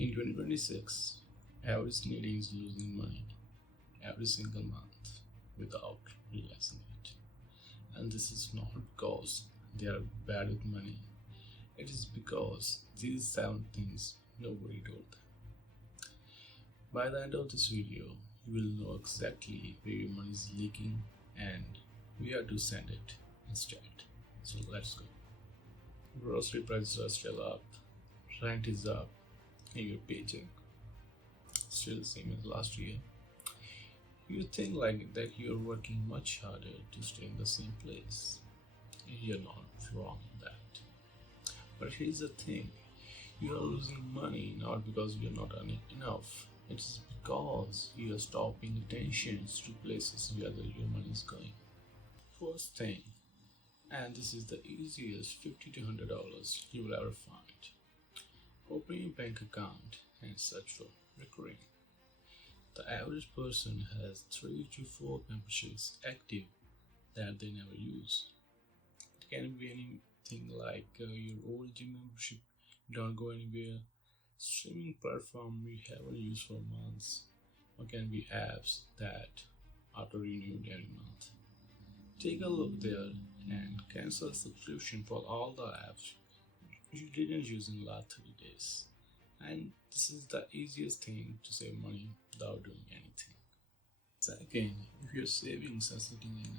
In 2026, average Canadian is losing money every single month without realizing it. And this is not because they are bad with money, it is because these 7 things nobody told them. By the end of this video, you will know exactly where your money is leaking and where to send it instead. So let's go. Grocery prices are still up, rent is up, and your paycheck still the same as last year. You think like that you're working much harder to stay in the same place. You're not wrong in that. But here's the thing, you are losing money not because you're not earning enough. It's because you are stopping attention to places where your money is going. First thing, and this is the easiest $50 to $100 you will ever find. Open your bank account and search for recurring. The average person has 3 to 4 memberships active that they never use. It can be anything like your old gym membership don't go anywhere, streaming platform you haven't used for months, or can be apps that auto-renewed every month. Take a look there and cancel subscription for all the apps you didn't use in the last 30 days. And this is the easiest thing to save money without doing anything. Second, if your savings are sitting in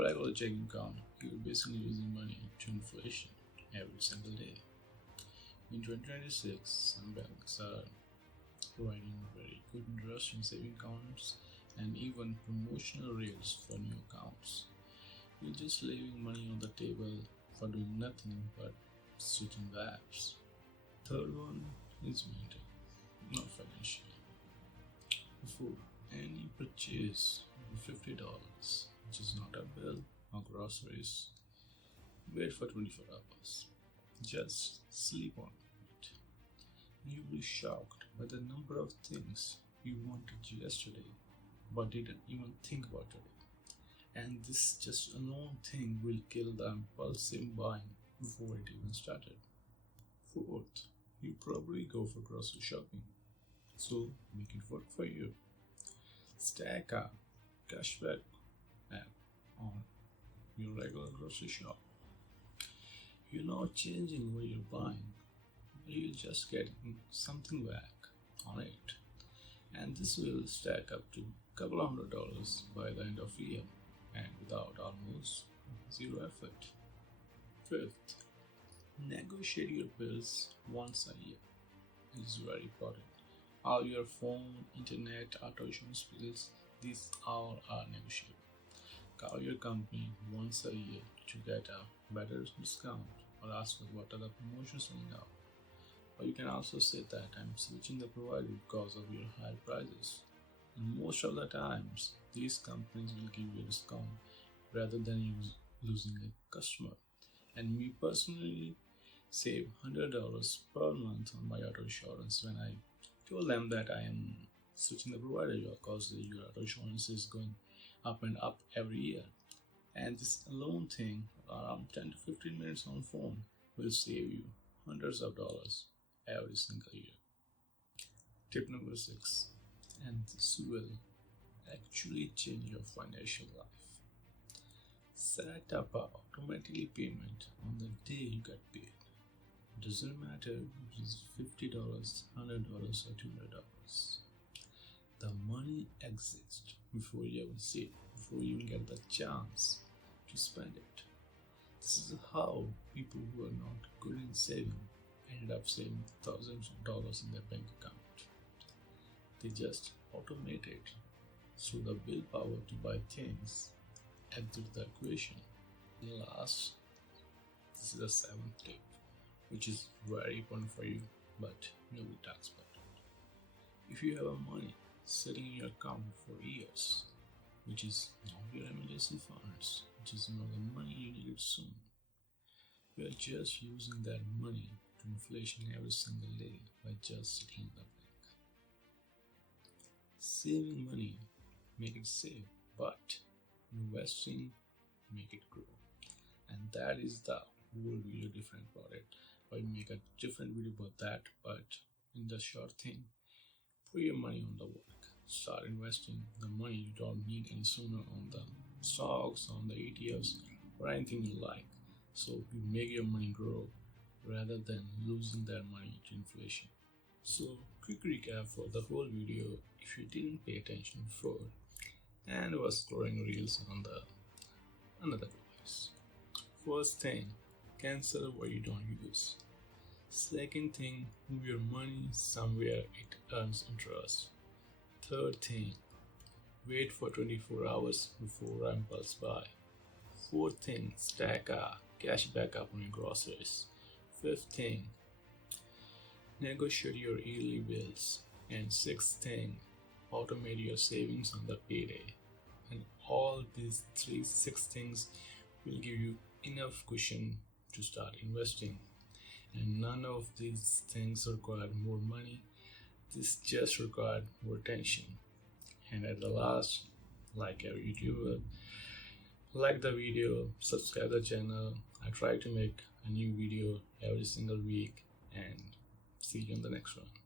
a regular checking account, you're basically losing money to inflation every single day. In 2026, some banks are providing very good interest in saving accounts and even promotional rates for new accounts. You're just leaving money on the table for doing nothing but switching the apps. Third one is mental, not financial. Before any purchase of $50, which is not a bill or groceries, wait for 24 hours. Just sleep on it. You'll be shocked by the number of things you wanted yesterday but didn't even think about today. And this just alone thing will kill the impulsive buying before it even started. Fourth, you probably go for grocery shopping, so make it work for you. Stack a cashback app on your regular grocery shop. You're not changing what you're buying, you're just getting something back on it. And this will stack up to a couple $100 by the end of the year and without almost zero effort. Fifth, negotiate your bills once a year. It is very important. All your phone, internet, auto insurance bills, these all are negotiable. Call your company once a year to get a better discount or ask for what are the promotions running out. Or you can also say that I'm switching the provider because of your high prices. And most of the times, these companies will give you a discount rather than you losing a customer. And me personally save $100 per month on my auto insurance when I told them that I am switching the provider because your auto insurance is going up and up every year. And this alone thing, around 10 to 15 minutes on phone, will save you hundreds of dollars every single year. Tip number 6, and this will actually change your financial life. Set up a automatically payment on the day you get paid. It doesn't matter if it's $50, $100 or $200. The money exists before you even see it, before you even get the chance to spend it. This is how people who are not good in saving ended up saving thousands of dollars in their bank account. They just automate it through the willpower to buy things, exit the equation. Last, this is the 7th tip, which is very important for you, but nobody talks about it. If you have money sitting in your account for years, which is not your emergency funds, which is not the money you need soon, you are just using that money to inflation every single day by just sitting in the bank. Saving money, make it save, but investing, make it grow. And that is the whole video different about it. I make a different video about that, but in the short thing. Put your money on the work. Start investing the money you don't need any sooner on the stocks, on the ETFs, or anything you like. So you make your money grow rather than losing that money to inflation. So quick recap for the whole video if you didn't pay attention before and was scrolling reels on the another device. First thing, cancel what you don't use. Second thing, move your money somewhere it earns interest. Third thing, wait for 24 hours before impulse buy. Fourth thing, stack a cashback up on your groceries. Fifth thing, negotiate your yearly bills. And sixth thing, automate your savings on the payday. And all these six things will give you enough cushion to start investing. And none of these things require more money. This just required more attention. And at the last, like every YouTuber, like the video, subscribe the channel. I try to make a new video every single week, and see you in the next one.